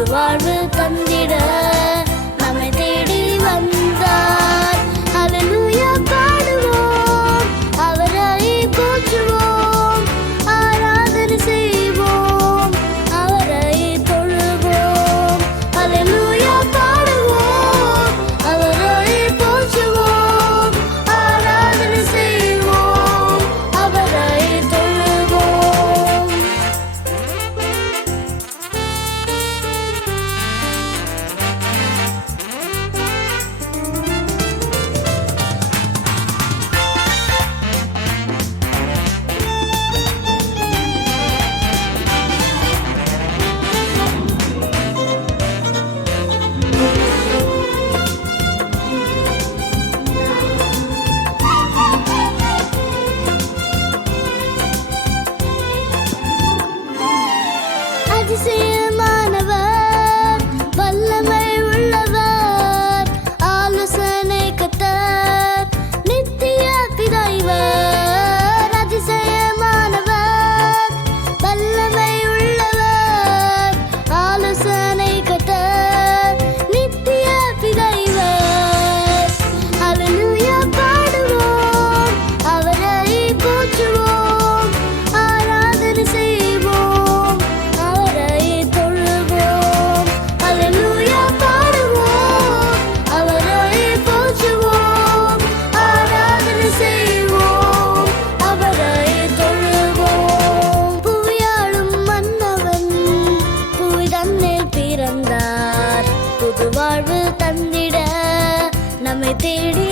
புது வாழ்வு தந்திட நம்மை தேடி வந்தார். அல்லேலூயா பாடுவோம், அவரை போற்றுவோம், ஆராதனை செய்வோம், அவரை தொழுவோம். அல்லேலூயா பாடுவோம், அவரை போற்றுவோம், ஆராதனை செய்வோம், அவரை தொழுவோம். அதிசயமானவர், வல்லமை உள்ளவர், ஆலோசனை கர்த்தர், நித்திய பிதா இவர். அதிசயமானவர், வல்லமை உள்ளவர், ஆலோசனை கர்த்தர், நித்திய பிதா இவர். அல்லேலூயா பாடுவோம், அவரை போற்றுவோம், ஆராதனை செய்வோம், அவரை தொழுவோம். அல்லேலூயா பாடுவோம், அவரை போற்றுவோம், ஆராதனை செய்வோம், அவரை தொழுவோம். புவியாளும் மன்னவன் புவி தன்னில் பிறந்தார், புது வாழ்வு தந்திட நம்மை தேடி